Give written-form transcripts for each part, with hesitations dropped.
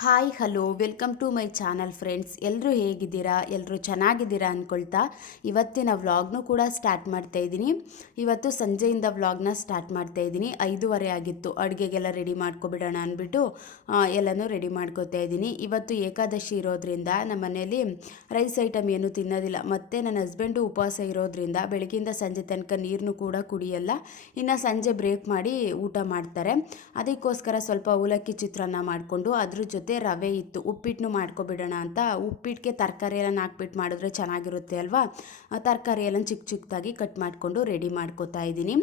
Hi hello welcome to my channel friends. ಎಲ್ಲರೂ ಹೇಗಿದ್ದೀರಾ? ಎಲ್ಲರೂ ಚೆನ್ನಾಗಿದ್ದೀರಾ ಅಂದ್ಕೊಳ್ತಾ ಇವತ್ತಿನ ವ್ಲಾಗ್ನೂ ಕೂಡ ಸ್ಟಾರ್ಟ್ ಮಾಡ್ತಾ ಇದ್ದೀನಿ. ಇವತ್ತು ಸಂಜೆಯಿಂದ ವ್ಲಾಗ್ನ ಸ್ಟಾರ್ಟ್ ಮಾಡ್ತಾ ಇದ್ದೀನಿ. 5:30 ಆಗಿತ್ತು. ಅಡುಗೆಗೆಲ್ಲ ರೆಡಿ ಮಾಡ್ಕೊಬಿಡೋಣ ಅಂದ್ಬಿಟ್ಟು ಎಲ್ಲನೂ ರೆಡಿ ಮಾಡ್ಕೋತಾ ಇದ್ದೀನಿ. ಇವತ್ತು ಏಕಾದಶಿ ಇರೋದ್ರಿಂದ ನಮ್ಮ ಮನೇಲಿ ರೈಸ್ ಐಟಮ್ ಏನೂ ತಿನ್ನೋದಿಲ್ಲ. ಮತ್ತು ನನ್ನ ಹಸ್ಬೆಂಡು ಉಪವಾಸ ಇರೋದ್ರಿಂದ ಬೆಳಗ್ಗಿಂದ ಸಂಜೆ ತನಕ ನೀರನ್ನು ಕೂಡ ಕುಡಿಯಲ್ಲ. ಇನ್ನು ಸಂಜೆ ಬ್ರೇಕ್ ಮಾಡಿ ಊಟ ಮಾಡ್ತಾರೆ. ಅದಕ್ಕೋಸ್ಕರ ಸ್ವಲ್ಪ ಅವಲಕ್ಕಿ ಚಿತ್ರಾನ್ನ ಮಾಡಿಕೊಂಡು ಅದ್ರ ಜೊತೆ ರವೆ ಇತ್ತು, ಉಪ್ಪಿಟ್ಟನ್ನು ಮಾಡ್ಕೊಬಿಡೋಣ ಅಂತ. ಉಪ್ಪಿಟ್ಟಿಗೆ ತರಕಾರಿ ಎಲ್ಲ ಹಾಕ್ಬಿಟ್ಟು ಮಾಡಿದ್ರೆ ಚೆನ್ನಾಗಿರುತ್ತೆ ಅಲ್ವಾ. ತರಕಾರಿ ಎಲ್ಲ ಚಿಕ್ಕ ಚಿಕ್ಕದಾಗಿ ಕಟ್ ಮಾಡಿಕೊಂಡು ರೆಡಿ ಮಾಡ್ಕೋತಾ ಇದ್ದೀನಿ.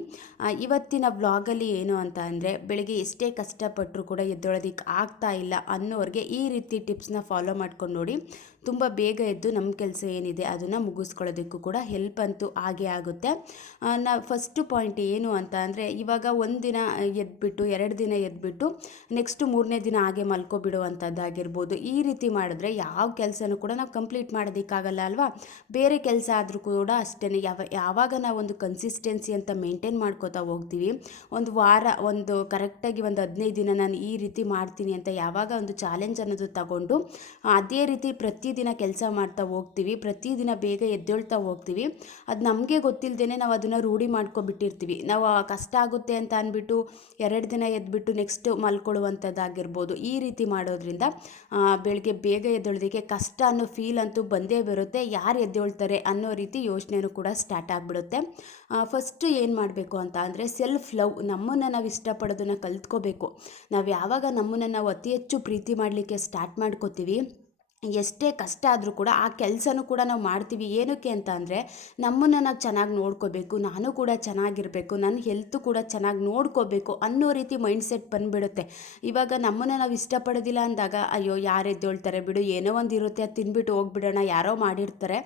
ಇವತ್ತಿನ ವ್ಲಾಗಲ್ಲಿ ಏನು ಅಂತ ಅಂದರೆ, ಬೆಳಿಗ್ಗೆ ಎಷ್ಟೇ ಕಷ್ಟಪಟ್ಟರೂ ಕೂಡ ಎದ್ದೊಳೋದಕ್ಕೆ ಆಗ್ತಾ ಇಲ್ಲ ಅನ್ನೋರಿಗೆ ಈ ರೀತಿ ಟಿಪ್ಸ್ನ ಫಾಲೋ ಮಾಡ್ಕೊಂಡು ನೋಡಿ. ತುಂಬ ಬೇಗ ಎದ್ದು ನಮ್ಮ ಕೆಲಸ ಏನಿದೆ ಅದನ್ನು ಮುಗಿಸ್ಕೊಳ್ಳೋದಕ್ಕೂ ಕೂಡ ಹೆಲ್ಪ್ ಅಂತೂ ಆಗೇ ಆಗುತ್ತೆ. ಫಸ್ಟು ಪಾಯಿಂಟ್ ಏನು ಅಂತ ಅಂದರೆ, ಇವಾಗ ಒಂದು ದಿನ ಎದ್ಬಿಟ್ಟು 2 ದಿನ ಎದ್ಬಿಟ್ಟು ನೆಕ್ಸ್ಟು 3ನೇ ದಿನ ಹಾಗೆ ಮಲ್ಕೊಬಿಡುವಂಥದ್ದಾಗಿರ್ಬೋದು. ಈ ರೀತಿ ಮಾಡಿದ್ರೆ ಯಾವ ಕೆಲಸನೂ ಕೂಡ ನಾವು ಕಂಪ್ಲೀಟ್ ಮಾಡೋದಕ್ಕಾಗಲ್ಲ ಅಲ್ವಾ. ಬೇರೆ ಕೆಲಸ ಆದರೂ ಕೂಡ ಅಷ್ಟೇ, ಯಾವಾಗ ನಾವು ಒಂದು ಕನ್ಸಿಸ್ಟೆನ್ಸಿ ಅಂತ ಮೇಂಟೈನ್ ಮಾಡ್ಕೋತಾ ಹೋಗ್ತೀವಿ, ಒಂದು ವಾರ ಒಂದು ಕರೆಕ್ಟಾಗಿ ಒಂದು 15 ದಿನ ನಾನು ಈ ರೀತಿ ಮಾಡ್ತೀನಿ ಅಂತ ಯಾವಾಗ ಒಂದು ಚಾಲೆಂಜ್ ಅನ್ನೋದು ತಗೊಂಡು ಅದೇ ರೀತಿ ಪ್ರತಿದಿನ ಕೆಲಸ ಮಾಡ್ತಾ ಹೋಗ್ತೀವಿ, ಪ್ರತಿದಿನ ಬೇಗ ಎದ್ದೇಳ್ತಾ ಹೋಗ್ತೀವಿ, ಅದು ನಮಗೆ ಗೊತ್ತಿಲ್ಲದೇ ನಾವು ಅದನ್ನು ರೂಢಿ ಮಾಡ್ಕೊಬಿಟ್ಟಿರ್ತೀವಿ. ನಾವು ಕಷ್ಟ ಆಗುತ್ತೆ ಅಂತ ಅಂದ್ಬಿಟ್ಟು 2 ದಿನ ಎದ್ಬಿಟ್ಟು ನೆಕ್ಸ್ಟ್ ಮಲ್ಕೊಳ್ಳುವಂಥದ್ದಾಗಿರ್ಬೋದು. ಈ ರೀತಿ ಮಾಡೋದ್ರಿಂದ ಬೆಳಗ್ಗೆ ಬೇಗ ಎದ್ದೇಳೋದಕ್ಕೆ ಕಷ್ಟ ಅನ್ನೋ ಫೀಲ್ ಅಂತೂ ಬಂದೇ ಬರುತ್ತೆ. ಯಾರು ಎದ್ದೇಳ್ತಾರೆ ಅನ್ನೋ ರೀತಿ ಯೋಚನೆಯೂ ಕೂಡ ಸ್ಟಾರ್ಟ್ ಆಗಿಬಿಡುತ್ತೆ. ಫಸ್ಟು ಏನು ಮಾಡಬೇಕು ಅಂತ ಅಂದರೆ, ಸೆಲ್ಫ್ ಲವ್, ನಮ್ಮನ್ನು ನಾವು ಇಷ್ಟಪಡೋದನ್ನು ಕಲ್ತ್ಕೋಬೇಕು. ನಾವು ಯಾವಾಗ ನಮ್ಮನ್ನು ನಾವು ಅತಿ ಹೆಚ್ಚು ಪ್ರೀತಿ ಮಾಡಲಿಕ್ಕೆ ಸ್ಟಾರ್ಟ್ ಮಾಡ್ಕೋತೀವಿ, ಎಷ್ಟೇ ಕಷ್ಟ ಆದರೂ ಕೂಡ ಆ ಕೆಲಸನೂ ಕೂಡ ನಾವು ಮಾಡ್ತೀವಿ. ಏನಕ್ಕೆ ಅಂತ ಅಂದರೆ, ನಮ್ಮನ್ನು ನಾವು ಚೆನ್ನಾಗಿ ನೋಡ್ಕೋಬೇಕು, ನಾನು ಕೂಡ ಚೆನ್ನಾಗಿರಬೇಕು, ನನ್ನ ಹೆಲ್ತು ಕೂಡ ಚೆನ್ನಾಗಿ ನೋಡ್ಕೋಬೇಕು ಅನ್ನೋ ರೀತಿ ಮೈಂಡ್ಸೆಟ್ ಬಂದುಬಿಡುತ್ತೆ. ಇವಾಗ ನಮ್ಮನ್ನು ನಾವು ಇಷ್ಟಪಡೋದಿಲ್ಲ ಅಂದಾಗ, ಅಯ್ಯೋ ಯಾರು ಎದ್ದೇಳ್ತಾರೆ ಬಿಡು, ಏನೋ ಒಂದು ಇರುತ್ತೆ ಅದು ತಿಂದ್ಬಿಟ್ಟು ಹೋಗ್ಬಿಡೋಣ, ಯಾರೋ ಮಾಡಿರ್ತಾರೆ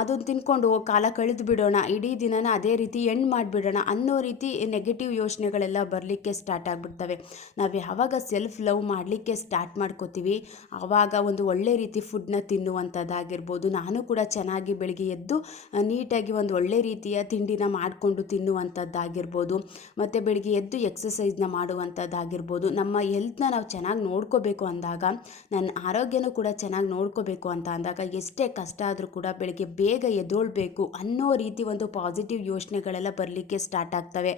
ಅದನ್ನು ತಿನ್ಕೊಂಡು ಕಾಲ ಕಳೆದು ಬಿಡೋಣ, ಇಡೀ ದಿನನ ಅದೇ ರೀತಿ ಎಂಡ್ ಮಾಡಿಬಿಡೋಣ ಅನ್ನೋ ರೀತಿ ನೆಗೆಟಿವ್ ಯೋಚನೆಗಳೆಲ್ಲ ಬರಲಿಕ್ಕೆ ಸ್ಟಾರ್ಟ್ ಆಗಿಬಿಡ್ತವೆ. ನಾವು ಯಾವಾಗ ಸೆಲ್ಫ್ ಲವ್ ಮಾಡಲಿಕ್ಕೆ ಸ್ಟಾರ್ಟ್ ಮಾಡ್ಕೋತೀವಿ, ಆವಾಗ ಒಂದು ಒಳ್ಳೆ ರೀತಿ ಫುಡ್ನ ತಿನ್ನುವಂಥದ್ದಾಗಿರ್ಬೋದು. ನಾನು ಕೂಡ ಚೆನ್ನಾಗಿ ಬೆಳಗ್ಗೆ ಎದ್ದು ನೀಟಾಗಿ ಒಂದು ಒಳ್ಳೆ ರೀತಿಯ ತಿಂಡಿನ ಮಾಡಿಕೊಂಡು ತಿನ್ನುವಂಥದ್ದಾಗಿರ್ಬೋದು, ಮತ್ತು ಬೆಳಗ್ಗೆ ಎದ್ದು ಎಕ್ಸಸೈಸ್ನ ಮಾಡುವಂಥದ್ದಾಗಿರ್ಬೋದು. ನಮ್ಮ ಹೆಲ್ತ್ನ ನಾವು ಚೆನ್ನಾಗಿ ನೋಡ್ಕೋಬೇಕು ಅಂದಾಗ, ನನ್ನ ಆರೋಗ್ಯನೂ ಕೂಡ ಚೆನ್ನಾಗಿ ನೋಡ್ಕೋಬೇಕು ಅಂತ ಅಂದಾಗ, ಎಷ್ಟೇ ಕಷ್ಟ ಆದರೂ ಕೂಡ ಬೆಳಗ್ಗೆ ಬೇಗ ಎದ್ದೇಳಬೇಕು ಅನ್ನೋ ರೀತಿ ಒಂದು ಪಾಸಿಟಿವ್ ಯೋಚನೆಗಳೆಲ್ಲ ಬರಲಿಕ್ಕೆ ಸ್ಟಾರ್ಟ್ ಆಗ್ತವೆ.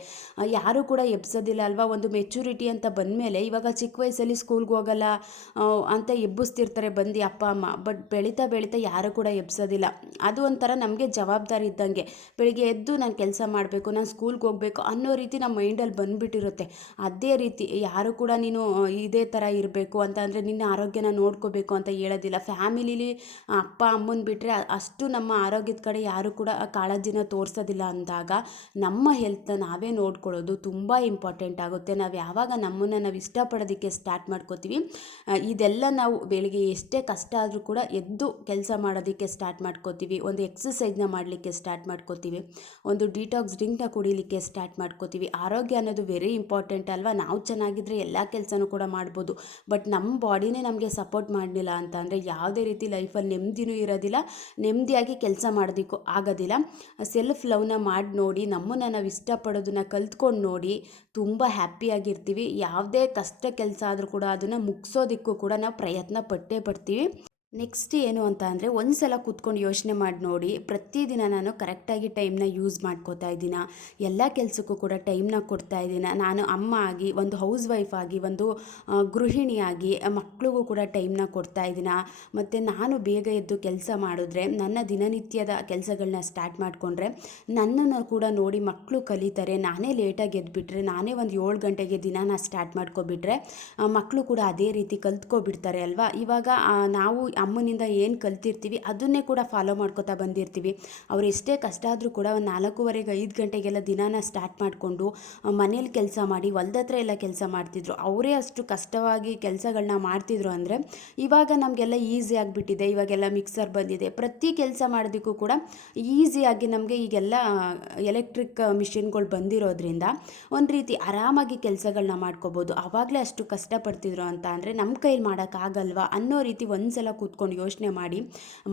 ಯಾರೂ ಕೂಡ ಎಬ್ಸೋದಿಲ್ಲ ಅಲ್ವಾ. ಒಂದು ಮೆಚುರಿಟಿ ಅಂತ ಬಂದಮೇಲೆ, ಇವಾಗ ಚಿಕ್ಕ ವಯಸ್ಸಲ್ಲಿ ಸ್ಕೂಲ್ಗೆ ಹೋಗಲ್ಲ ಅಂತ ಎಬ್ಬಿಸ್ತಿರ್ತಾರೆ ಬಂದು ಅಪ್ಪ ಅಮ್ಮ, ಬಟ್ ಬೆಳೀತಾ ಬೆಳೀತಾ ಯಾರು ಕೂಡ ಎಬ್ಸೋದಿಲ್ಲ. ಅದು ಒಂಥರ ನಮಗೆ ಜವಾಬ್ದಾರಿ ಇದ್ದಂಗೆ. ಬೆಳಿಗ್ಗೆ ಎದ್ದು ನಾನು ಕೆಲಸ ಮಾಡಬೇಕು, ನಾನು ಸ್ಕೂಲ್ಗೆ ಹೋಗಬೇಕು ಅನ್ನೋ ರೀತಿ ನಮ್ಮ ಮೈಂಡಲ್ಲಿ ಬಂದುಬಿಟ್ಟಿರುತ್ತೆ. ಅದೇ ರೀತಿ ಯಾರು ಕೂಡ ನೀನು ಇದೇ ಥರ ಇರಬೇಕು ಅಂತ ಅಂದರೆ, ನಿನ್ನ ಆರೋಗ್ಯನ ನೋಡ್ಕೋಬೇಕು ಅಂತ ಹೇಳೋದಿಲ್ಲ. ಫ್ಯಾಮಿಲಿಲಿ ಅಪ್ಪ ಅಮ್ಮನ ಬಿಟ್ಟರೆ ಅಷ್ಟು ನಮ್ಮ ಆರೋಗ್ಯದ ಕಡೆ ಯಾರು ಕೂಡ ಕಾಳಜಿನ ತೋರಿಸೋದಿಲ್ಲ ಅಂದಾಗ, ನಮ್ಮ ಹೆಲ್ತ್ನ ನಾವೇ ನೋಡ್ಕೊಳ್ಳೋದು ತುಂಬ ಇಂಪಾರ್ಟೆಂಟ್ ಆಗುತ್ತೆ. ನಾವು ಯಾವಾಗ ನಮ್ಮನ್ನು ನಾವು ಇಷ್ಟಪಡೋದಕ್ಕೆ ಸ್ಟಾರ್ಟ್ ಮಾಡ್ಕೋತೀವಿ, ಇದೆಲ್ಲ ನಾವು ಬೆಳಿಗ್ಗೆ ಎಷ್ಟೇ ಕಷ್ಟ ಆದರೂ ಕೂಡ ಎದ್ದು ಕೆಲಸ ಮಾಡೋದಕ್ಕೆ ಸ್ಟಾರ್ಟ್ ಮಾಡ್ಕೋತೀವಿ, ಒಂದು ಎಕ್ಸಸೈಸ್ನ ಮಾಡಲಿಕ್ಕೆ ಸ್ಟಾರ್ಟ್ ಮಾಡ್ಕೋತೀವಿ, ಒಂದು ಡಿಟಾಕ್ಸ್ ಡ್ರಿಂಕ್ನ ಕುಡಿಲಿಕ್ಕೆ ಸ್ಟಾರ್ಟ್ ಮಾಡ್ಕೋತೀವಿ. ಆರೋಗ್ಯ ಅನ್ನೋದು ವೆರಿ ಇಂಪಾರ್ಟೆಂಟ್ ಅಲ್ವಾ. ನಾವು ಚೆನ್ನಾಗಿದ್ದರೆ ಎಲ್ಲ ಕೆಲಸನೂ ಕೂಡ ಮಾಡ್ಬೋದು. ಬಟ್ ನಮ್ಮ ಬಾಡಿನೇ ನಮಗೆ ಸಪೋರ್ಟ್ ಮಾಡಲಿಲ್ಲ ಅಂತ ಅಂದರೆ, ಯಾವುದೇ ರೀತಿ ಲೈಫಲ್ಲಿ ನೆಮ್ಮದಿನೂ ಇರೋದಿಲ್ಲ, ನೆಮ್ಮದಿಯಾಗಿ ಕೆಲಸ ಮಾಡೋದಕ್ಕೂ ಆಗೋದಿಲ್ಲ. ಸೆಲ್ಫ್ ಲವ್ನ ಮಾಡಿ ನೋಡಿ, ನಮ್ಮನ್ನು ನಾವು ಇಷ್ಟಪಡೋದನ್ನು ಕಲ್ತ್ಕೊಂಡು ನೋಡಿ, ತುಂಬ ಹ್ಯಾಪಿಯಾಗಿರ್ತೀವಿ. ಯಾವುದೇ ಕಷ್ಟ ಕೆಲಸ ಆದರೂ ಕೂಡ ಅದನ್ನು ಮುಗಿಸೋದಕ್ಕೂ ಕೂಡ ನಾವು ಪ್ರಯತ್ನ ಪಟ್ಟೇ ಪಡ್ತೀವಿ. ನೆಕ್ಸ್ಟ್ ಏನು ಅಂತ ಅಂದರೆ, ಒಂದು ಸಲ ಕೂತ್ಕೊಂಡು ಯೋಚನೆ ಮಾಡಿ ನೋಡಿ, ಪ್ರತಿದಿನ ನಾನು ಕರೆಕ್ಟಾಗಿ ಟೈಮ್ನ ಯೂಸ್ ಮಾಡ್ಕೋತಾ ಇದ್ದೀನ, ಎಲ್ಲ ಕೆಲಸಕ್ಕೂ ಕೂಡ ಟೈಮ್ನ ಕೊಡ್ತಾ ಇದ್ದೀನ, ನಾನು ಅಮ್ಮ ಆಗಿ, ಒಂದು ಹೌಸ್ ವೈಫ್ ಆಗಿ, ಒಂದು ಗೃಹಿಣಿಯಾಗಿ ಮಕ್ಳಿಗೂ ಕೂಡ ಟೈಮ್ನ ಕೊಡ್ತಾ ಇದ್ದೀನ, ಮತ್ತು ನಾನು ಬೇಗ ಎದ್ದು ಕೆಲಸ ಮಾಡಿದ್ರೆ, ನನ್ನ ದಿನನಿತ್ಯದ ಕೆಲಸಗಳನ್ನ ಸ್ಟಾರ್ಟ್ ಮಾಡಿಕೊಂಡ್ರೆ ನನ್ನನ್ನು ಕೂಡ ನೋಡಿ ಮಕ್ಕಳು ಕಲಿತಾರೆ. ನಾನೇ ಲೇಟಾಗಿ ಎದ್ಬಿಟ್ರೆ, ನಾನೇ ಒಂದು 7 ಗಂಟೆಗೆ ದಿನಾನ ಸ್ಟಾರ್ಟ್ ಮಾಡ್ಕೊಬಿಟ್ರೆ ಮಕ್ಕಳು ಕೂಡ ಅದೇ ರೀತಿ ಕಲ್ತ್ಕೊಬಿಡ್ತಾರೆ ಅಲ್ವಾ. ಇವಾಗ ನಾವು ಅಮ್ಮನಿಂದ ಏನು ಕಲ್ತಿರ್ತೀವಿ ಅದನ್ನೇ ಕೂಡ ಫಾಲೋ ಮಾಡ್ಕೋತಾ ಬಂದಿರ್ತೀವಿ. ಅವ್ರು ಎಷ್ಟೇ ಕಷ್ಟ ಆದರೂ ಕೂಡ ಒಂದು 4:15 5 ಗಂಟೆಗೆಲ್ಲ ದಿನಾನ ಸ್ಟಾರ್ಟ್ ಮಾಡಿಕೊಂಡು ಮನೇಲಿ ಕೆಲಸ ಮಾಡಿ, ಹೊಲ್ದ ಹತ್ರ ಎಲ್ಲ ಕೆಲಸ ಮಾಡ್ತಿದ್ರು. ಅವರೇ ಅಷ್ಟು ಕಷ್ಟವಾಗಿ ಕೆಲಸಗಳನ್ನ ಮಾಡ್ತಿದ್ರು ಅಂದರೆ, ಇವಾಗ ನಮಗೆಲ್ಲ ಈಸಿ ಆಗಿಬಿಟ್ಟಿದೆ. ಇವಾಗೆಲ್ಲ ಮಿಕ್ಸರ್ ಬಂದಿದೆ, ಪ್ರತಿ ಕೆಲಸ ಮಾಡೋದಕ್ಕೂ ಕೂಡ ಈಸಿಯಾಗಿ ನಮಗೆ ಈಗೆಲ್ಲ ಎಲೆಕ್ಟ್ರಿಕ್ ಮಿಷಿನ್ಗಳು ಬಂದಿರೋದ್ರಿಂದ ಒಂದು ರೀತಿ ಆರಾಮಾಗಿ ಕೆಲಸಗಳನ್ನ ಮಾಡ್ಕೋಬೋದು. ಆವಾಗಲೇ ಅಷ್ಟು ಕಷ್ಟಪಡ್ತಿದ್ರು ಅಂತ ಅಂದರೆ, ನಮ್ಮ ಕೈಲಿ ಮಾಡೋಕ್ಕಾಗಲ್ವಾ ಅನ್ನೋ ರೀತಿ ಒಂದು ಸಲ ಕೂತ್ಕೊಂಡು ಯೋಚನೆ ಮಾಡಿ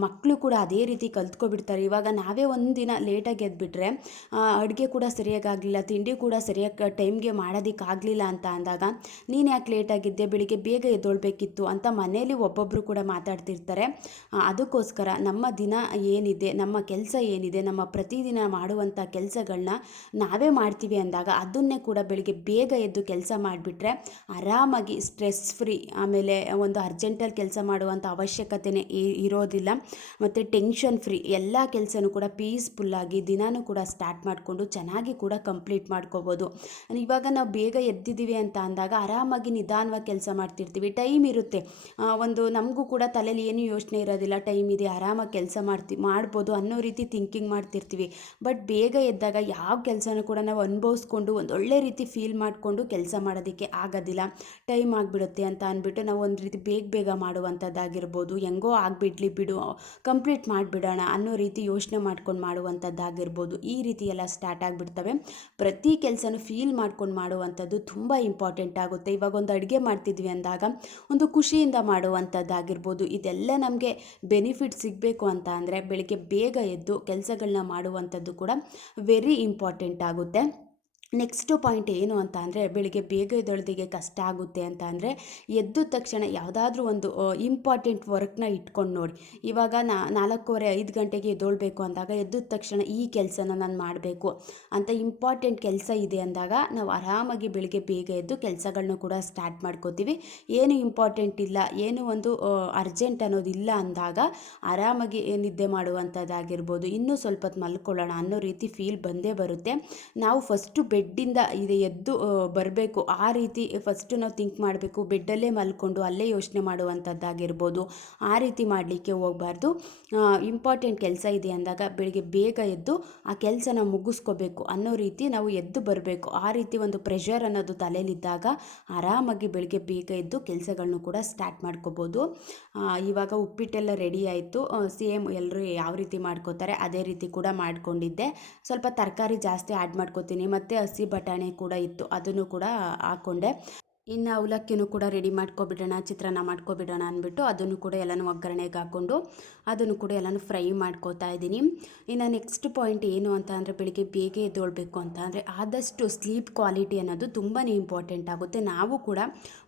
ಮಕ್ಕಳು ಕೂಡ ಅದೇ ರೀತಿ ಕಲ್ತ್ಕೊಬಿಡ್ತಾರೆ. ಇವಾಗ ನಾವೇ ಒಂದಿನ ಲೇಟಾಗಿ ಎದ್ಬಿಟ್ರೆ ಅಡುಗೆ ಕೂಡ ಸರಿಯಾಗಲಿಲ್ಲ, ತಿಂಡಿ ಕೂಡ ಸರಿಯಾಗಿ ಟೈಮ್ಗೆ ಮಾಡೋದಕ್ಕಾಗಲಿಲ್ಲ ಅಂತ ಅಂದಾಗ ನೀನು ಯಾಕೆ ಲೇಟಾಗಿದ್ದೆ, ಬೆಳಿಗ್ಗೆ ಬೇಗ ಎದ್ದೊಳ್ಬೇಕಿತ್ತು ಅಂತ ಮನೇಲಿ ಒಬ್ಬೊಬ್ಬರು ಕೂಡ ಮಾತಾಡ್ತಿರ್ತಾರೆ. ಅದಕ್ಕೋಸ್ಕರ ನಮ್ಮ ದಿನ ಏನಿದೆ, ನಮ್ಮ ಕೆಲಸ ಏನಿದೆ, ನಮ್ಮ ಪ್ರತಿದಿನ ಮಾಡುವಂಥ ಕೆಲಸಗಳನ್ನ ನಾವೇ ಮಾಡ್ತೀವಿ ಅಂದಾಗ ಅದನ್ನೇ ಕೂಡ ಬೆಳಿಗ್ಗೆ ಬೇಗ ಎದ್ದು ಕೆಲಸ ಮಾಡಿಬಿಟ್ರೆ ಆರಾಮಾಗಿ ಸ್ಟ್ರೆಸ್ ಫ್ರೀ, ಆಮೇಲೆ ಒಂದು ಅರ್ಜೆಂಟಲ್ಲಿ ಕೆಲಸ ಮಾಡುವಂಥ ಅವಶ್ಯಕತೆನೇ ಇರೋದಿಲ್ಲ, ಮತ್ತು ಟೆನ್ಷನ್ ಫ್ರೀ ಎಲ್ಲ ಕೆಲಸನೂ ಕೂಡ ಪೀಸ್ಫುಲ್ಲಾಗಿ ದಿನಾನೂ ಕೂಡ ಸ್ಟಾರ್ಟ್ ಮಾಡಿಕೊಂಡು ಚೆನ್ನಾಗಿ ಕೂಡ ಕಂಪ್ಲೀಟ್ ಮಾಡ್ಕೋಬೋದು. ಇವಾಗ ನಾವು ಬೇಗ ಎದ್ದಿದ್ದೀವಿ ಅಂತ ಅಂದಾಗ ಆರಾಮಾಗಿ ನಿಧಾನವಾಗಿ ಕೆಲಸ ಮಾಡ್ತಿರ್ತೀವಿ, ಟೈಮ್ ಇರುತ್ತೆ, ಒಂದು ನಮಗೂ ಕೂಡ ತಲೆಯಲ್ಲಿ ಏನು ಯೋಚನೆ ಇರೋದಿಲ್ಲ, ಟೈಮ್ ಇದೆ ಆರಾಮಾಗಿ ಕೆಲಸ ಮಾಡ್ಬೋದು ಅನ್ನೋ ರೀತಿ ಥಿಂಕಿಂಗ್ ಮಾಡ್ತಿರ್ತೀವಿ. ಬಟ್ ಬೇಗ ಎದ್ದಾಗ ಯಾವ ಕೆಲಸನೂ ಕೂಡ ನಾವು ಅನುಭವಿಸ್ಕೊಂಡು ಒಂದೊಳ್ಳೆ ರೀತಿ ಫೀಲ್ ಮಾಡಿಕೊಂಡು ಕೆಲಸ ಮಾಡೋದಕ್ಕೆ ಆಗೋದಿಲ್ಲ, ಟೈಮ್ ಆಗಿಬಿಡುತ್ತೆ ಅಂತ ಅಂದ್ಬಿಟ್ಟು ನಾವು ಒಂದು ರೀತಿ ಬೇಗ ಮಾಡುವಂಥದ್ದಾಗಿರ್ಬೋದು, ಹೆಂಗೋ ಆಗಿಬಿಡ್ಲಿ ಬಿಡು ಕಂಪ್ಲೀಟ್ ಮಾಡಿಬಿಡೋಣ ಅನ್ನೋ ರೀತಿ ಯೋಚನೆ ಮಾಡ್ಕೊಂಡು ಮಾಡುವಂಥದ್ದಾಗಿರ್ಬೋದು, ಈ ರೀತಿ ಎಲ್ಲ ಸ್ಟಾರ್ಟ್ ಆಗಿಬಿಡ್ತವೆ. ಪ್ರತಿ ಕೆಲಸನೂ ಫೀಲ್ ಮಾಡ್ಕೊಂಡು ಮಾಡುವಂಥದ್ದು ತುಂಬ ಇಂಪಾರ್ಟೆಂಟ್ ಆಗುತ್ತೆ. ಇವಾಗ ಒಂದು ಅಡುಗೆ ಮಾಡ್ತಿದ್ವಿ ಅಂದಾಗ ಒಂದು ಖುಷಿಯಿಂದ ಮಾಡುವಂಥದ್ದಾಗಿರ್ಬೋದು, ಇದೆಲ್ಲ ನಮಗೆ ಬೆನಿಫಿಟ್ ಸಿಗಬೇಕು ಅಂತ ಅಂದರೆ ಬೆಳಿಗ್ಗೆ ಬೇಗ ಎದ್ದು ಕೆಲಸಗಳನ್ನ ಮಾಡುವಂಥದ್ದು ಕೂಡ ವೆರಿ ಇಂಪಾರ್ಟೆಂಟ್ ಆಗುತ್ತೆ. ನೆಕ್ಸ್ಟು ಪಾಯಿಂಟ್ ಏನು ಅಂತ ಅಂದರೆ ಬೆಳಿಗ್ಗೆ ಬೇಗ ಎದ್ದೇಳೋದಕ್ಕೆ ಕಷ್ಟ ಆಗುತ್ತೆ ಅಂತ ಅಂದರೆ ಎದ್ದ ತಕ್ಷಣ ಯಾವುದಾದ್ರೂ ಒಂದು ಇಂಪಾರ್ಟೆಂಟ್ ವರ್ಕ್ನ ಇಟ್ಕೊಂಡು ನೋಡಿ. ಇವಾಗ 4:45 ಗಂಟೆಗೆ ಎದ್ದೇಳಬೇಕು ಅಂದಾಗ ಎದ್ದ ತಕ್ಷಣ ಈ ಕೆಲಸನ ನಾನು ಮಾಡಬೇಕು ಅಂತ ಇಂಪಾರ್ಟೆಂಟ್ ಕೆಲಸ ಇದೆ ಅಂದಾಗ ನಾವು ಆರಾಮಾಗಿ ಬೆಳಿಗ್ಗೆ ಬೇಗ ಎದ್ದು ಕೆಲಸಗಳನ್ನ ಕೂಡ ಸ್ಟಾರ್ಟ್ ಮಾಡ್ಕೋತೀವಿ. ಏನು ಇಂಪಾರ್ಟೆಂಟ್ ಇಲ್ಲ, ಏನು ಒಂದು ಅರ್ಜೆಂಟ್ ಅನ್ನೋದಿಲ್ಲ ಅಂದಾಗ ಆರಾಮಾಗಿ ನಿದ್ದೆ ಮಾಡುವಂಥದ್ದಾಗಿರ್ಬೋದು, ಇನ್ನೂ ಸ್ವಲ್ಪ ಹೊತ್ತು ಮಲ್ಕೊಳ್ಳೋಣ ಅನ್ನೋ ರೀತಿ ಫೀಲ್ ಬಂದೇ ಬರುತ್ತೆ. ನಾವು ಫಸ್ಟು ಬೆಡ್ಡಿಂದ ಎದ್ದು ಬರಬೇಕು, ಆ ರೀತಿ ಫಸ್ಟು ನಾವು ಥಿಂಕ್ ಮಾಡಬೇಕು. ಬೆಡ್ಡಲ್ಲೇ ಮಲ್ಕೊಂಡು ಅಲ್ಲೇ ಯೋಚನೆ ಮಾಡುವಂಥದ್ದಾಗಿರ್ಬೋದು, ಆ ರೀತಿ ಮಾಡಲಿಕ್ಕೆ ಹೋಗಬಾರ್ದು. ಇಂಪಾರ್ಟೆಂಟ್ ಕೆಲಸ ಇದೆ ಅಂದಾಗ ಬೆಳಿಗ್ಗೆ ಬೇಗ ಎದ್ದು ಆ ಕೆಲಸನ ಮುಗಿಸ್ಕೋಬೇಕು ಅನ್ನೋ ರೀತಿ ನಾವು ಎದ್ದು ಬರಬೇಕು. ಆ ರೀತಿ ಒಂದು ಪ್ರೆಷರ್ ಅನ್ನೋದು ತಲೆಯಲ್ಲಿದ್ದಾಗ ಆರಾಮಾಗಿ ಬೆಳಿಗ್ಗೆ ಬೇಗ ಎದ್ದು ಕೆಲಸಗಳನ್ನು ಕೂಡ ಸ್ಟಾರ್ಟ್ ಮಾಡ್ಕೋಬೋದು. ಇವಾಗ ಉಪ್ಪಿಟ್ಟೆಲ್ಲ ರೆಡಿ ಆಯಿತು, ಸೇಮ್ ಎಲ್ಲರೂ ಯಾವ ರೀತಿ ಮಾಡ್ಕೋತಾರೆ ಅದೇ ರೀತಿ ಕೂಡ ಮಾಡ್ಕೊಂಡಿದ್ದೆ. ಸ್ವಲ್ಪ ತರಕಾರಿ ಜಾಸ್ತಿ ಆ್ಯಡ್ ಮಾಡ್ಕೋತೀನಿ, ಮತ್ತು ಹಸಿ ಬಟಾಣಿ ಕೂಡ ಇತ್ತು, ಅದನ್ನು ಕೂಡ ಹಾಕ್ಕೊಂಡೆ. ಇನ್ನು ಅವಲಕ್ಕಿನೂ ಕೂಡ ರೆಡಿ ಮಾಡ್ಕೊಬಿಡೋಣ, ಚಿತ್ರಾನ್ನ ಮಾಡ್ಕೊಬಿಡೋಣ ಅಂದ್ಬಿಟ್ಟು ಅದನ್ನು ಕೂಡ ಎಲ್ಲನೂ ಒಗ್ಗರಣೆಗೆ ಹಾಕ್ಕೊಂಡು ಅದನ್ನು ಕೂಡ ಎಲ್ಲನೂ ಫ್ರೈ ಮಾಡ್ಕೋತಾ ಇದ್ದೀನಿ. ಇನ್ನು ನೆಕ್ಸ್ಟ್ ಪಾಯಿಂಟ್ ಏನು ಅಂತ ಅಂದರೆ ಬೆಳಿಗ್ಗೆ ಬೇಗ ಎದ್ದೇಳಬೇಕು ಅಂತ ಅಂದರೆ ಆದಷ್ಟು ಸ್ಲೀಪ್ ಕ್ವಾಲಿಟಿ ಅನ್ನೋದು ತುಂಬಾ ಇಂಪಾರ್ಟೆಂಟ್ ಆಗುತ್ತೆ. ನಾವು ಕೂಡ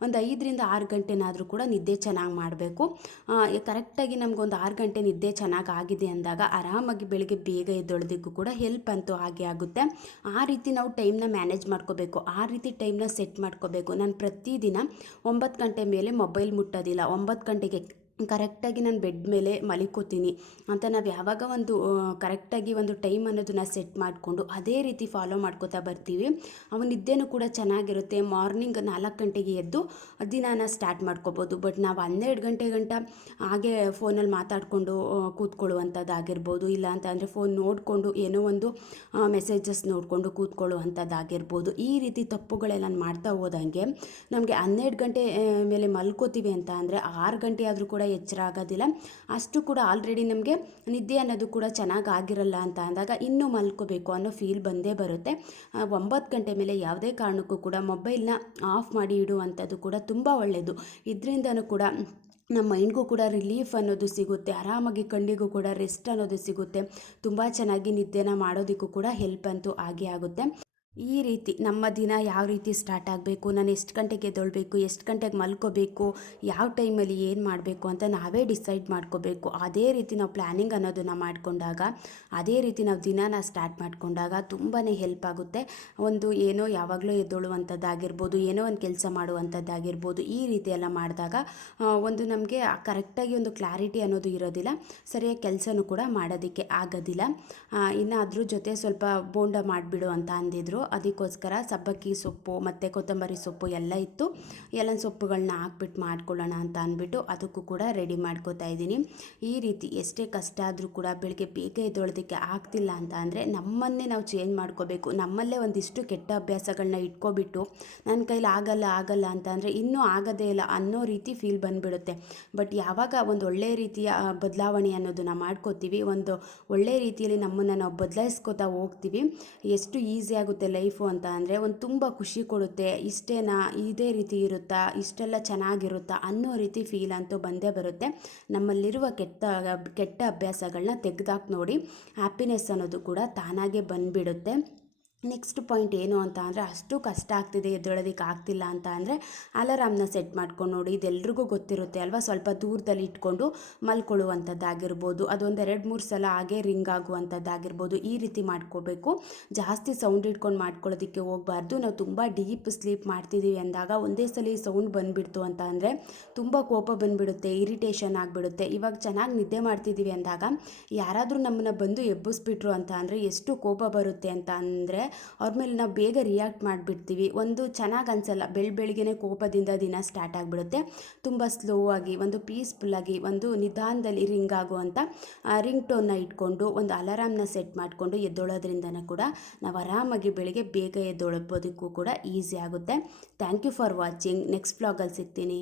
ಒಂದು 5ರಿಂದ 6 ಗಂಟೆನಾದರೂ ಕೂಡ ನಿದ್ದೆ ಚೆನ್ನಾಗಿ ಮಾಡಬೇಕು. ಕರೆಕ್ಟಾಗಿ ನಮಗೊಂದು 6 ಗಂಟೆ ನಿದ್ದೆ ಚೆನ್ನಾಗಿ ಆಗಿದೆ ಅಂದಾಗ ಆರಾಮಾಗಿ ಬೆಳಿಗ್ಗೆ ಬೇಗ ಎದ್ದೇಳೋದಕ್ಕೂ ಕೂಡ ಹೆಲ್ಪ್ ಅಂತೂ ಆಗೇ ಆಗುತ್ತೆ. ಆ ರೀತಿ ನಾವು ಟೈಮ್ನ ಮ್ಯಾನೇಜ್ ಮಾಡ್ಕೋಬೇಕು, ಆ ರೀತಿ ಟೈಮ್ನ ಸೆಟ್ ಮಾಡ್ಕೋಬೇಕು. ನಾನು ಪ್ರತಿದಿನ 9 ಗಂಟೆ ಮೇಲೆ ಮೊಬೈಲ್ ಮುಟ್ಟೋದಿಲ್ಲ, 9 ಗಂಟೆಗೆ ಕರೆಕ್ಟಾಗಿ ನಾನು ಬೆಡ್ ಮೇಲೆ ಮಲಿಕೋತೀನಿ ಅಂತ ನಾವು ಯಾವಾಗ ಒಂದು ಕರೆಕ್ಟಾಗಿ ಒಂದು ಟೈಮ್ ಅನ್ನೋದನ್ನ ಸೆಟ್ ಮಾಡಿಕೊಂಡು ಅದೇ ರೀತಿ ಫಾಲೋ ಮಾಡ್ಕೋತಾ ಬರ್ತೀವಿ, ಅವನ ನಿದ್ದೆನೂ ಕೂಡ ಚೆನ್ನಾಗಿರುತ್ತೆ. ಮಾರ್ನಿಂಗ್ 4 ಗಂಟೆಗೆ ಎದ್ದು ದಿನಾನ ಸ್ಟಾರ್ಟ್ ಮಾಡ್ಕೋಬೋದು. ಬಟ್ ನಾವು 12 ಗಂಟೆ ಗಂಟ ಹಾಗೆ ಫೋನಲ್ಲಿ ಮಾತಾಡಿಕೊಂಡು ಕೂತ್ಕೊಳ್ಳುವಂಥದ್ದಾಗಿರ್ಬೋದು, ಇಲ್ಲ ಅಂತ ಅಂದರೆ ಫೋನ್ ನೋಡಿಕೊಂಡು ಏನೋ ಒಂದು ಮೆಸೇಜಸ್ ನೋಡಿಕೊಂಡು ಕೂತ್ಕೊಳ್ಳುವಂಥದ್ದಾಗಿರ್ಬೋದು, ಈ ರೀತಿ ತಪ್ಪುಗಳೆಲ್ಲ ಮಾಡ್ತಾ ಹೋದಂಗೆ ನಮಗೆ 12 ಗಂಟೆ ಮೇಲೆ ಮಲ್ಕೋತೀವಿ ಅಂತ ಅಂದರೆ 6 ಗಂಟೆ ಆದರೂ ಕೂಡ ಎಚ್ಚರ ಆಗೋದಿಲ್ಲ. ಅಷ್ಟು ಕೂಡ ಆಲ್ರೆಡಿ ನಮಗೆ ನಿದ್ದೆ ಅನ್ನೋದು ಕೂಡ ಚೆನ್ನಾಗಿ ಆಗಿರಲ್ಲ ಅಂತ ಅಂದಾಗ ಇನ್ನೂ ಮಲ್ಕೋಬೇಕು ಅನ್ನೋ ಫೀಲ್ ಬಂದೇ ಬರುತ್ತೆ. 9 ಗಂಟೆ ಮೇಲೆ ಯಾವುದೇ ಕಾರಣಕ್ಕೂ ಕೂಡ ಮೊಬೈಲ್ನ ಆಫ್ ಮಾಡಿ ಇಡುವಂಥದ್ದು ಕೂಡ ತುಂಬ ಒಳ್ಳೆಯದು. ಇದರಿಂದನೂ ಕೂಡ ನಮ್ಮ ಮೈಂಡ್ಗೂ ಕೂಡ ರಿಲೀಫ್ ಅನ್ನೋದು ಸಿಗುತ್ತೆ, ಆರಾಮಾಗಿ ಕಣ್ಣಿಗೂ ಕೂಡ ರೆಸ್ಟ್ ಅನ್ನೋದು ಸಿಗುತ್ತೆ, ತುಂಬ ಚೆನ್ನಾಗಿ ನಿದ್ದೆನ ಮಾಡೋದಕ್ಕೂ ಕೂಡ ಹೆಲ್ಪ್ ಅಂತೂ ಆಗೇ ಆಗುತ್ತೆ. ಈ ರೀತಿ ನಮ್ಮ ದಿನ ಯಾವ ರೀತಿ ಸ್ಟಾರ್ಟ್ ಆಗಬೇಕು, ನಾನು ಎಷ್ಟು ಗಂಟೆಗೆ ಎದ್ದೇಳಬೇಕು, ಎಷ್ಟು ಗಂಟೆಗೆ ಮಲ್ಕೋಬೇಕು, ಯಾವ ಟೈಮಲ್ಲಿ ಏನು ಮಾಡಬೇಕು ಅಂತ ನಾವೇ ಡಿಸೈಡ್ ಮಾಡ್ಕೋಬೇಕು. ಅದೇ ರೀತಿ ನಾವು ಪ್ಲ್ಯಾನಿಂಗ್ ಅನ್ನೋದನ್ನು ಮಾಡಿಕೊಂಡಾಗ, ಅದೇ ರೀತಿ ನಾವು ದಿನಾನ ಸ್ಟಾರ್ಟ್ ಮಾಡಿಕೊಂಡಾಗ ತುಂಬಾ ಹೆಲ್ಪ್ ಆಗುತ್ತೆ. ಒಂದು ಏನೋ ಯಾವಾಗಲೂ ಎದ್ದೇಳುವಂಥದ್ದಾಗಿರ್ಬೋದು, ಏನೋ ಒಂದು ಕೆಲಸ ಮಾಡುವಂಥದ್ದಾಗಿರ್ಬೋದು, ಈ ರೀತಿ ಎಲ್ಲ ಮಾಡಿದಾಗ ಒಂದು ನಮಗೆ ಕರೆಕ್ಟಾಗಿ ಒಂದು ಕ್ಲಾರಿಟಿ ಅನ್ನೋದು ಇರೋದಿಲ್ಲ, ಸರಿಯಾಗಿ ಕೆಲಸನೂ ಕೂಡ ಮಾಡೋದಕ್ಕೆ ಆಗೋದಿಲ್ಲ. ಇನ್ನು ಅದ್ರ ಜೊತೆ ಸ್ವಲ್ಪ ಬೋಂಡ ಮಾಡಿಬಿಡು ಅಂತ ಅಂದಿದ್ರು, ಅದಕ್ಕೋಸ್ಕರ ಸಬ್ಬಕ್ಕಿ ಸೊಪ್ಪು ಮತ್ತು ಕೊತ್ತಂಬರಿ ಸೊಪ್ಪು ಎಲ್ಲ ಇತ್ತು, ಎಲ್ಲ ಸೊಪ್ಪುಗಳನ್ನ ಹಾಕ್ಬಿಟ್ಟು ಮಾಡ್ಕೊಳ್ಳೋಣ ಅಂತ ಅಂದ್ಬಿಟ್ಟು ಅದಕ್ಕೂ ಕೂಡ ರೆಡಿ ಮಾಡ್ಕೋತಾ ಇದ್ದೀನಿ. ಈ ರೀತಿ ಎಷ್ಟೇ ಕಷ್ಟ ಆದರೂ ಕೂಡ ಬೆಳಗ್ಗೆ ಬೇಗ ಎದ್ದೇಳೋದಕ್ಕೆ ಆಗ್ತಿಲ್ಲ ಅಂತ ಅಂದರೆ ನಮ್ಮನ್ನೇ ನಾವು ಚೇಂಜ್ ಮಾಡ್ಕೋಬೇಕು. ನಮ್ಮಲ್ಲೇ ಒಂದಿಷ್ಟು ಕೆಟ್ಟ ಅಭ್ಯಾಸಗಳನ್ನ ಇಟ್ಕೊಬಿಟ್ಟು ನನ್ನ ಕೈಲಿ ಆಗಲ್ಲ ಅಂತ ಅಂದರೆ ಇನ್ನೂ ಆಗೋದೇ ಇಲ್ಲ ಅನ್ನೋ ರೀತಿ ಫೀಲ್ ಬಂದುಬಿಡುತ್ತೆ. ಬಟ್ ಯಾವಾಗ ಒಂದು ಒಳ್ಳೆಯ ರೀತಿಯ ಬದಲಾವಣೆ ಅನ್ನೋದನ್ನು ಮಾಡ್ಕೋತೀವಿ, ಒಂದು ಒಳ್ಳೆಯ ರೀತಿಯಲ್ಲಿ ನಮ್ಮನ್ನು ನಾವು ಬದಲಾಯಿಸ್ಕೋತಾ ಹೋಗ್ತೀವಿ, ಎಷ್ಟು ಈಸಿ ಆಗುತ್ತೆ ಲೈಫು ಅಂತ ಅಂದರೆ ಒಂದು ತುಂಬ ಖುಷಿ ಕೊಡುತ್ತೆ. ಇಷ್ಟೇನಾ, ಇದೇ ರೀತಿ ಇರುತ್ತಾ, ಇಷ್ಟೆಲ್ಲ ಚೆನ್ನಾಗಿರುತ್ತಾ ಅನ್ನೋ ರೀತಿ ಫೀಲ್ ಅಂತೂ ಬಂದೇ ಬರುತ್ತೆ. ನಮ್ಮಲ್ಲಿರುವ ಕೆಟ್ಟ ಅಭ್ಯಾಸಗಳನ್ನ ತೆಗೆದಾಕಿ ನೋಡಿ, ಹ್ಯಾಪಿನೆಸ್ ಅನ್ನೋದು ಕೂಡ ತಾನಾಗೇ ಬಂದುಬಿಡುತ್ತೆ. ನೆಕ್ಸ್ಟ್ ಪಾಯಿಂಟ್ ಏನು ಅಂತ ಅಂದರೆ, ಅಷ್ಟು ಕಷ್ಟ ಆಗ್ತಿದೆ ಎದ್ದೇಳೋದಕ್ಕೆ ಆಗ್ತಿಲ್ಲ ಅಂತ ಅಂದರೆ ಅಲಾರಾಮ್ನ ಸೆಟ್ ಮಾಡ್ಕೊಂಡು ನೋಡಿ. ಇದೆಲ್ರಿಗೂ ಗೊತ್ತಿರುತ್ತೆ ಅಲ್ವಾ, ಸ್ವಲ್ಪ ದೂರದಲ್ಲಿ ಇಟ್ಕೊಂಡು ಮಲ್ಕೊಳ್ಳುವಂಥದ್ದಾಗಿರ್ಬೋದು, ಅದೊಂದು 2-3 ಸಲ ಹಾಗೆ ರಿಂಗ್ ಆಗುವಂಥದ್ದಾಗಿರ್ಬೋದು. ಈ ರೀತಿ ಮಾಡ್ಕೋಬೇಕು. ಜಾಸ್ತಿ ಸೌಂಡ್ ಇಟ್ಕೊಂಡು ಮಾಡ್ಕೊಳ್ಳೋದಕ್ಕೆ ಹೋಗಬಾರ್ದು. ನಾವು ತುಂಬ ಡೀಪ್ ಸ್ಲೀಪ್ ಮಾಡ್ತಿದ್ದೀವಿ ಅಂದಾಗ ಒಂದೇ ಸಲ ಸೌಂಡ್ ಬಂದುಬಿಡ್ತು ಅಂತ ಅಂದರೆ ತುಂಬ ಕೋಪ ಬಂದುಬಿಡುತ್ತೆ, ಇರಿಟೇಷನ್ ಆಗಿಬಿಡುತ್ತೆ. ಇವಾಗ ಚೆನ್ನಾಗಿ ನಿದ್ದೆ ಮಾಡ್ತಿದ್ದೀವಿ ಅಂದಾಗ ಯಾರಾದರೂ ನಮ್ಮನ್ನು ಬಂದು ಎಬ್ಬಿಸ್ಬಿಟ್ರು ಅಂತ ಅಂದರೆ ಎಷ್ಟು ಕೋಪ ಬರುತ್ತೆ ಅಂತ ಅಂದರೆ ಅವ್ರ ಮೇಲೆ ನಾವು ಬೇಗ ರಿಯಾಕ್ಟ್ ಮಾಡಿಬಿಡ್ತೀವಿ. ಒಂದು ಚೆನ್ನಾಗಿ ಅನಿಸಲ್ಲ. ಬೆಳಗ್ಗೆನೇ ಕೋಪದಿಂದ ದಿನ ಸ್ಟಾರ್ಟ್ ಆಗಿಬಿಡುತ್ತೆ. ತುಂಬ ಸ್ಲೋ ಆಗಿ, ಒಂದು ಪೀಸ್ಫುಲ್ಲಾಗಿ, ಒಂದು ನಿಧಾನದಲ್ಲಿ ರಿಂಗ್ ಆಗುವಂಥ ರಿಂಗ್ ಟೋನ್ನ ಇಟ್ಕೊಂಡು ಒಂದು ಅಲಾರಾಮ್ನ ಸೆಟ್ ಮಾಡಿಕೊಂಡು ಎದ್ದೊಳೋದ್ರಿಂದನೂ ಕೂಡ ನಾವು ಆರಾಮಾಗಿ ಬೆಳಿಗ್ಗೆ ಬೇಗ ಎದ್ದೊಳಬೋದಕ್ಕೂ ಕೂಡ ಈಸಿ ಆಗುತ್ತೆ. Thank you for watching. Next ವ್ಲಾಗಲ್ಲಿ ಸಿಗ್ತೀನಿ.